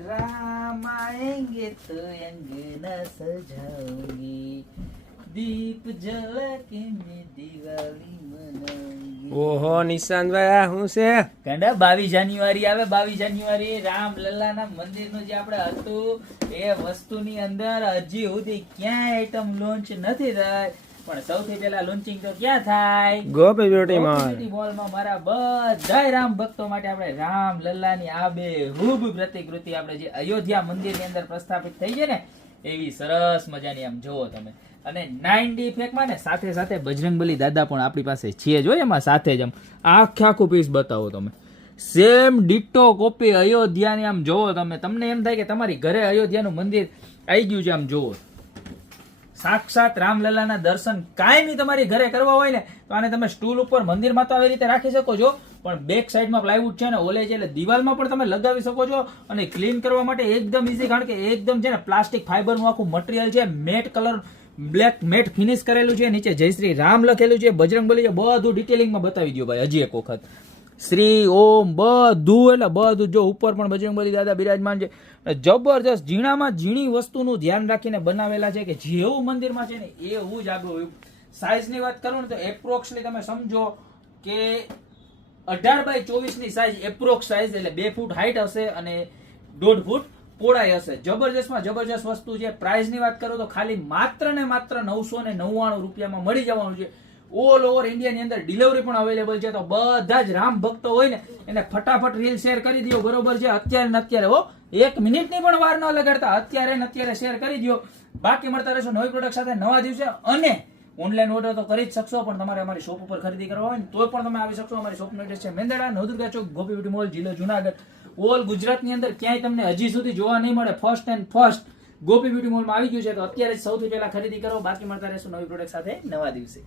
राम आएंगे तो अंगना सजाऊंगी, दीप जला के मैं दिवाली मनाऊंगी। ઓહો નિશાંતભાઈ આ શું છે? કંડા 22 જાન્યુઆરી આવે, 22 જાન્યુઆરી રામ લલ્લાના મંદિરનું જે આપણે હતું એ વસ્તુની અંદર હજી સુધી ક્યાંય આઈટમ લોન્ચ નથી થઈ, પણ સૌથી પહેલા લોન્ચિંગ તો ક્યાં થાય? ગોપી બ્યુટી મોલ. બ્યુટી મોલમાં મારા બધાય રામ ભક્તો માટે આપણે રામ લલ્લાની આબેહૂબ પ્રતિકૃતિ આપણે જે અયોધ્યા મંદિરની અંદર પ્રસ્થાપિત થઈ છે ને એવી સરસ મજાની આમ જોવો તમે. અને 9D ફેકમાં ને સાથે સાથે બજરંગબલી દાદા પણ આપણી પાસે છે જ હોય, એમાં સાથે જ આમ આખું પીસ બતાવો તમે. સેમ ડિટ્ટો કોપી અયોધ્યાની આમ જોવો તમે, તમને એમ થાય કે તમારી ઘરે અયોધ્યાનું મંદિર આવી ગયું છે. આમ જોવો સાક્ષાત રામલલ્લાના દર્શન કાયમી તમારી ઘરે કરવા હોય ને તો આને તમે સ્ટૂલ ઉપર મંદિરમાં તો આવી રીતે રાખી શકો છો, પણ બેક સાઈડમાં પ્લાયવુડ છે ને ઓલે છે એટલે દિવાલમાં પણ તમે લગાવી શકો છો. અને ક્લીન કરવા માટે એકદમ ઈઝી, કારણ કે એકદમ છે ને પ્લાસ્ટિક ફાઈબરનું આખું મટીરિયલ છે, matte colour black matte finish કરેલું છે, નીચે જય શ્રી રામ લખેલું છે, બજરંગબલી છે, બધું ડિટેલિંગમાં બતાવી દો ભાઈ હજી એક વખત. શ્રી ઓમ બધું એટલે બધું જો ઉપર પણ બજરંગબલી દાદા બિરાજમાન છે. જબરજસ્ત ઝીણામાં ઝીણી વસ્તુનું ધ્યાન રાખીને બનાવેલા છે કે જેવું મંદિરમાં છે ને એવું જ આગળ. સાઈઝની વાત કરું ને તો એપ્રોક્સલી તમે સમજો કે 18x24 ની સાઈઝ, એપ્રોક્સ સાઈઝ એટલે 2 ફૂટ હાઈટ હશે અને 1.5 ફૂટ પહોળાઈ હશે. જબરજસ્તમાં જબરજસ્ત વસ્તુ છે. પ્રાઇસની વાત કરું તો ખાલી માત્ર ને માત્ર 999 રૂપિયામાં મળી જવાનું છે. ઓલ ઓવર ઇન્ડિયા ની અંદર ડિલિવરી પણ અવેલેબલ છે. તો બધા જ રામ ભક્તો હોય ને એને ફટાફટ રીલ શેર કરી દો, બરોબર છે? અત્યારે ને અત્યારે હો, 1 મિનિટની પણ વાર ન લગાડતા અત્યારે ને અત્યારે શેર કરી દો. બાકી મળતા રહેશો નવી પ્રોડક્ટ સાથે નવા દિવસે. અને ઓનલાઈન ઓર્ડર તો કરી જ શકશો, પણ તમારે અમારી શોપ ઉપર ખરીદી કરવા હોય ને તો પણ તમે આવી શકશો. અમારી શોપનો એડ્રેસ છે મેંદરડા, નવદુર્ગા ચોક, ગોપી બ્યુટી મોલ, જિલ્લો જુનાગઢ. ઓલ ગુજરાતની અંદર ક્યાંય તમને હજી સુધી જોવા નહીં મળે. First and first Gopi beauty મોલમાં આવી ગયું છે, તો અત્યારે સૌથી પહેલા ખરીદી કરો. બાકી મળતા રહેશો નવી પ્રોડક્ટ સાથે નવા દિવસે.